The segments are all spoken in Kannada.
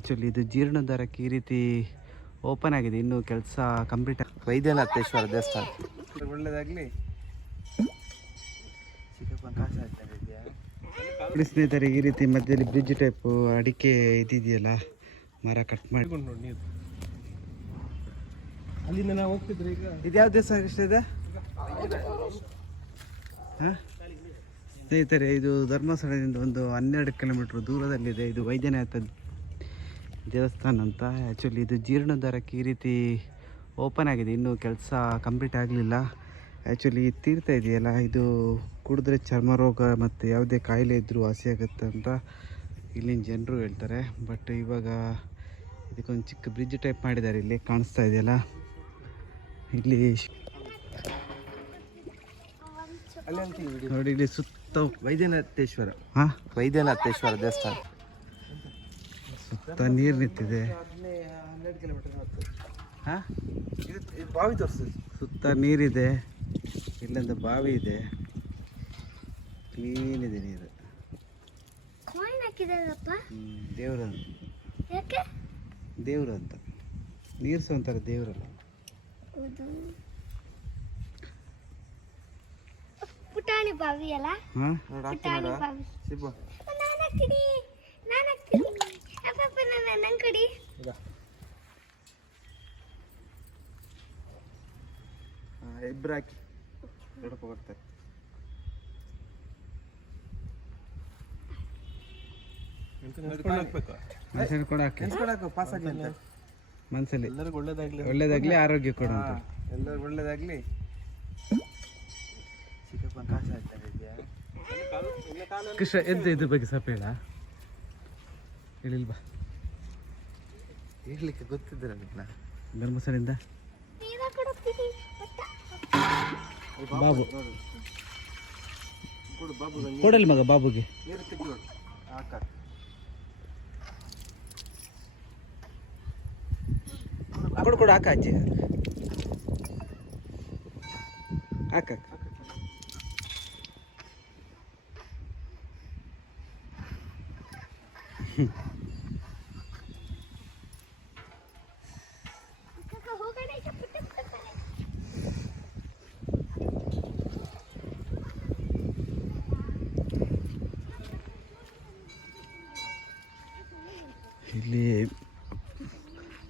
ಆ್ಯಕ್ಚುಲಿ ಇದು ಜೀರ್ಣೋದ್ಧಾರಕ್ಕೆ ಈ ರೀತಿ ಓಪನ್ ಆಗಿದೆ. ಇನ್ನು ಕೆಲಸ ಕಂಪ್ಲೀಟ್ ವೈದ್ಯನಾಥೇಶ್ವರ ದೇವಸ್ಥಾನ. ಒಳ್ಳೇದಾಗ್ಲಿ. ನೋಡಿ ಸ್ನೇಹಿತರೆ ಈ ರೀತಿ ಮಧ್ಯದಲ್ಲಿ ಬ್ರಿಡ್ಜ್ ಟೈಪ್ ಅಡಿಕೆ ಇದಿದೆಯಲ್ಲ ಮರ ಕಟ್ ಮಾಡಿ. ಅಲ್ಲಿಂದ ನಾವು ಹೋಗ್ತಿದ್ರೆ ಈಗ ಇದು ಯಾವ ದೇವಸ್ಥಾನ ಕೃಷ್ಣ ಇದೆ ಸ್ನೇಹಿತರೆ ಇದು ಧರ್ಮಸ್ಥಳದಿಂದ ಒಂದು ಹನ್ನೆರಡು ಕಿಲೋಮೀಟ್ರ್ ದೂರದಲ್ಲಿದೆ. ಇದು ವೈದ್ಯನಾಥ ದೇವಸ್ಥಾನ ಅಂತ ಆ್ಯಕ್ಚುಲಿ ಇದು ಜೀರ್ಣೋದ್ಧಾರಕ್ಕೆ ಈ ರೀತಿ ಓಪನ್ ಆಗಿದೆ. ಇನ್ನೂ ಕೆಲಸ ಕಂಪ್ಲೀಟ್ ಆಗಲಿಲ್ಲ. ಆ್ಯಕ್ಚುಲಿ ತೀರ್ಥ ಇದೆಯಲ್ಲ ಇದು ಕುಡಿದ್ರೆ ಚರ್ಮ ರೋಗ ಮತ್ತು ಯಾವುದೇ ಕಾಯಿಲೆ ಇದ್ದರೂ ವಾಸಿಯಾಗುತ್ತೆ ಅಂತ ಇಲ್ಲಿನ ಜನರು ಹೇಳ್ತಾರೆ. ಬಟ್ ಇವಾಗ ಇದಕ್ಕೊಂದು ಚಿಕ್ಕ ಬ್ರಿಡ್ಜ್ ಟೈಪ್ ಮಾಡಿದ್ದಾರೆ. ಇಲ್ಲಿ ಕಾಣಿಸ್ತಾ ಇದೆಯಲ್ಲ? ಇಲ್ಲಿ ನೋಡಿ ಇಲ್ಲಿ ಸುತ್ತ ವೈದ್ಯನಾಥೇಶ್ವರ. ಹಾಂ ವೈದ್ಯನಾಥೇಶ್ವರ ದೇವಸ್ಥಾನ. ಸುತ್ತ ನೀರು ನಿಂತಿದೆ. ಹಾಂ? ಬಾವಿ ತೋರಿಸ್ತದೆ ಸುತ್ತ ನೀರಿದೆ. ಇಲ್ಲೊಂದು ಬಾವಿ ಇದೆ. ಕ್ಲೀನ್ ಇದೆ ನೀರು. ದೇವ್ರ ದೇವ್ರ ಅಂತ. ನೀರು ಸಹ ಒಂಥರ ದೇವ್ರಲ್ಲ. ಪುಟಾಣಿ ಬಾವಿ ಅಲ್ಲ? ಹಾಂ? ಪುಟಾಣಿ ಬಾವಿ. ಸಿಬ್ಬ ಇಬ್ಬರು ಹಾಕಿ ನೋಡಪ್ಪ ಬರ್ತಾರೆ ಮನುಷ್ಯನ ಕೂಡ ಹಾಕಿ. ಪಾಸ್ ಆಗಲಿ ಅಂತ. ಮನಸ್ಸಲ್ಲಿ ಎಲ್ಲರಿಗೂ ಒಳ್ಳೇದಾಗ್ಲಿ. ಒಳ್ಳೇದಾಗ್ಲಿ ಆರೋಗ್ಯ ಕೊಡು ಅಂತ ಎಲ್ಲರಿಗೂ ಒಳ್ಳೇದಾಗ್ಲಿ. ಚಿಕ್ಕಪ್ಪನ ಕಾಸು ಹಾಕ್ತಾರೆ ಇದೆಯಾ ಕೃಷ್ಣ ಎಂತ ಇದ್ರ ಬಗ್ಗೆ ಸ್ವಲ್ಪ ಹೇಳ. ಹೇಳಿಲ್ವಾ? ಹೇಳಲಿಕ್ಕೆ ಗೊತ್ತಿದ್ದೀರ ಧರ್ಮಸ್ಥಳದಿಂದ? ಬಾಬು. ಕೊಡಲಿ ಮಗ ಬಾಬುಗೆ. ಕೊಡು ಕೊಡು ಹಾಕ ಅಜ್ಜಿ. ಹಾಕ ಹೋಗೋಣ ಇಲ್ಲಿ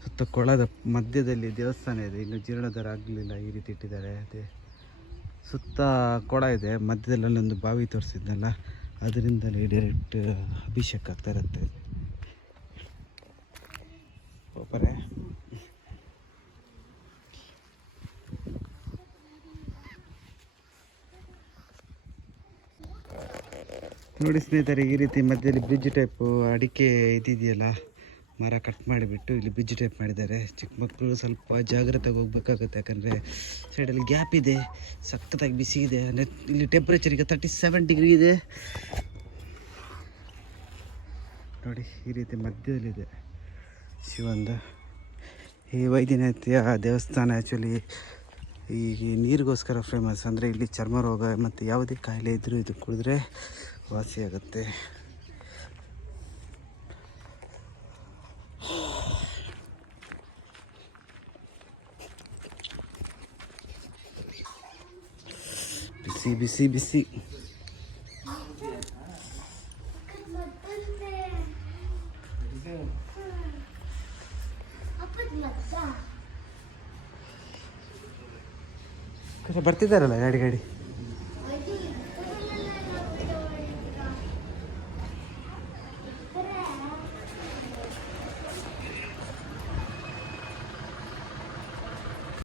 ಸುತ್ತ ಕೊಳದ ಮಧ್ಯದಲ್ಲಿ ದೇವಸ್ಥಾನ ಇದೆ. ಇನ್ನು ಜೀರ್ಣೋದ್ಧಾರ ಆಗಲಿಲ್ಲ ಈ ರೀತಿ ಇಟ್ಟಿದ್ದಾರೆ. ಅದೇ ಸುತ್ತ ಕೊಳ ಇದೆ. ಮಧ್ಯದಲ್ಲಿ ಅಲ್ಲೊಂದು ಬಾವಿ ತೋರಿಸಿದ್ನಲ್ಲ, ಅದರಿಂದಲೇ ಡೈರೆಕ್ಟ್ ಅಭಿಷೇಕ ಆಗ್ತಾ ಇರುತ್ತೆ. ಒಬ್ಬರೇ ನೋಡಿ ಸ್ನೇಹಿತರೆ, ಈ ರೀತಿ ಮಧ್ಯದಲ್ಲಿ ಬ್ರಿಡ್ಜ್ ಟೈಪ್ ಅಡಿಕೆ ಇದಿದೆಯಲ್ಲ, ಮರ ಕಟ್ ಮಾಡಿಬಿಟ್ಟು ಇಲ್ಲಿ ಬ್ರಿಡ್ಜ್ ಟೈಪ್ ಮಾಡಿದ್ದಾರೆ. ಚಿಕ್ಕ ಮಕ್ಕಳು ಸ್ವಲ್ಪ ಜಾಗ್ರತೆಗೆ ಹೋಗ್ಬೇಕಾಗುತ್ತೆ, ಯಾಕಂದರೆ ಸೈಡಲ್ಲಿ ಗ್ಯಾಪ್ ಇದೆ, ಸಖತ್ತಾಗಿ ಬಿಸಿ ಇದೆ. ಇಲ್ಲಿ ಟೆಂಪ್ರೇಚರ್ ಈಗ ತರ್ಟಿ ಸೆವೆನ್ ಡಿಗ್ರಿ ಇದೆ. ನೋಡಿ, ಈ ರೀತಿ ಮಧ್ಯದಲ್ಲಿದೆ ಶಿವಂದ. ಈ ವೈದ್ಯನಾಥ್ಯ ದೇವಸ್ಥಾನ ಆ್ಯಕ್ಚುಲಿ ಈ ನೀರಿಗೋಸ್ಕರ ಫೇಮಸ್ ಅಂದರೆ ಇಲ್ಲಿ ಚರ್ಮ ರೋಗ ಮತ್ತು ಯಾವುದೇ ಕಾಯಿಲೆ ಇದ್ದರೂ ಇದು ಕುಡಿದ್ರೆ ವಾಸಿಯಾಗುತ್ತೆ ಬಿಸಿ ಬಿಸಿ ಬಿಸಿ. ಬರ್ತಿದ್ದಾರಲ್ಲ ಗಾಡಿ ಗಾಡಿ?